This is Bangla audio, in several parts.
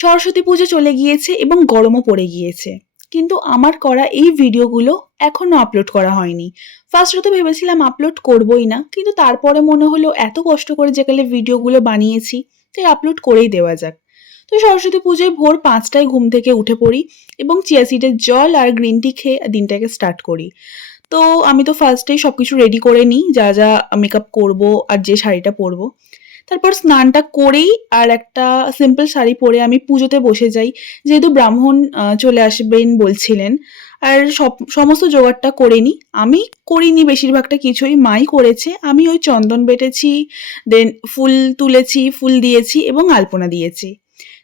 সরস্বতী পুজো চলে গিয়েছে এবং গরমও পড়ে গিয়েছে, কিন্তু আমার করা এই ভিডিওগুলো এখনো আপলোড করা হয়নি। ফার্স্টে তো ভেবেছিলাম আপলোড করবই না, কিন্তু তারপরে মনে হলো এত কষ্ট করে যেকালে ভিডিওগুলো বানিয়েছি তাই আপলোড করেই দেওয়া যাক। তো সরস্বতী পুজোয় ভোর 5টায় ঘুম থেকে উঠে পড়ি এবং চিয়া সিডের জল আর গ্রিন টি খেয়ে দিনটাকে স্টার্ট করি। তো আমি তো ফার্স্টেই সবকিছু রেডি করে নিই, যা যা মেকআপ করব আর যে শাড়িটা পরবো। তারপর স্নানটা করেই আর একটা সিম্পল শাড়ি পরে আমি পুজোতে বসে যাই, যেহেতু ব্রাহ্মণ চলে আসবেন বলছিলেন। আর সমস্ত জোগাড়টা করে নিই। আমি করিনি বেশিরভাগটা কিছুই, মাই করেছে। আমি ওই চন্দন বেটেছি, দেন ফুল তুলেছি, ফুল দিয়েছি এবং আলপনা দিয়েছি।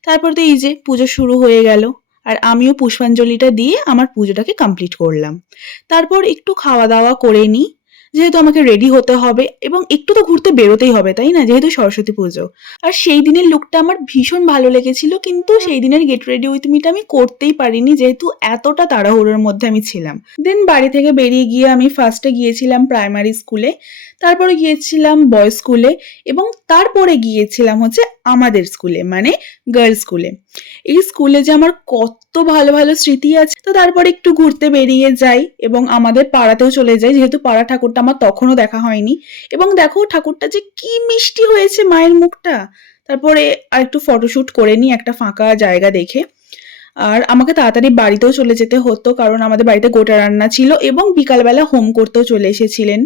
তারপর তো এই যে পুজো শুরু হয়ে গেল, আর আমিও পুষ্পাঞ্জলিটা দিয়ে আমার পুজোটাকে কমপ্লিট করলাম। তারপর একটু খাওয়া দাওয়া করে নিই, যেহেতু আমাকে রেডি হতে হবে এবং একটু তো ঘুরতে বেরোতেই হবে, তাই না, যেহেতু সরস্বতী পুজো। আর সেই দিনের লুকটা আমার ভীষণ ভালো লেগেছিল, কিন্তু সেই দিনের গেট রেডি উইথ মিটা আমি করতেই পারিনি, যেহেতু এতটা তাড়াহুড়োর মধ্যে আমি ছিলাম। দেন বাড়ি থেকে বেরিয়ে গিয়ে আমি ফার্স্টে গিয়েছিলাম প্রাইমারি স্কুলে, তারপরে গিয়েছিলাম বয়েজ স্কুলে এবং তারপরে গিয়েছিলাম হচ্ছে আমাদের স্কুলে, মানে গার্লস স্কুলে। এই স্কুলে যে আমার কত ভালো ভালো স্মৃতি আছে। তো তারপরে একটু ঘুরতে বেরিয়ে যাই এবং আমাদের পাড়াতেও চলে যাই, যেহেতু পাড়া ঠাকুরটা আমার তখনও দেখা হয়নি। এবং দেখো ঠাকুরটা যে কি মিষ্টি হয়েছে মায়ের মুখটা। তারপরে আর একটু ফটোশুট করে নিই একটা ফাঁকা জায়গা দেখে। আর আমাকে তাড়াতাড়ি বাড়িতেও চলে যেতে হতো, কারণ আমাদের বাড়িতে গোটা রান্না ছিল এবং বিকালবেলা হোম করতেও চলে এসেছিলেন।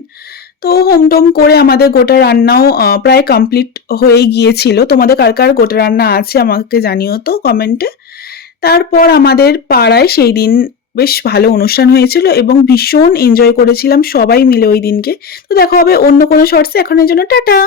তো হোম টোম করে আমাদের গোটা রান্নাও প্রায় কমপ্লিট হয়ে গিয়েছিল। তোমাদের কার কার গোটা রান্না আছে আমাকে জানিও তো কমেন্টে। তারপর আমাদের পাড়ায় সেই দিন বেশ ভালো অনুষ্ঠান হয়েছিল এবং ভীষণ এনজয় করেছিলাম সবাই মিলে ওই দিনকে। তো দেখা হবে অন্য কোনো শর্টসে, এখনের জন্য টাটা।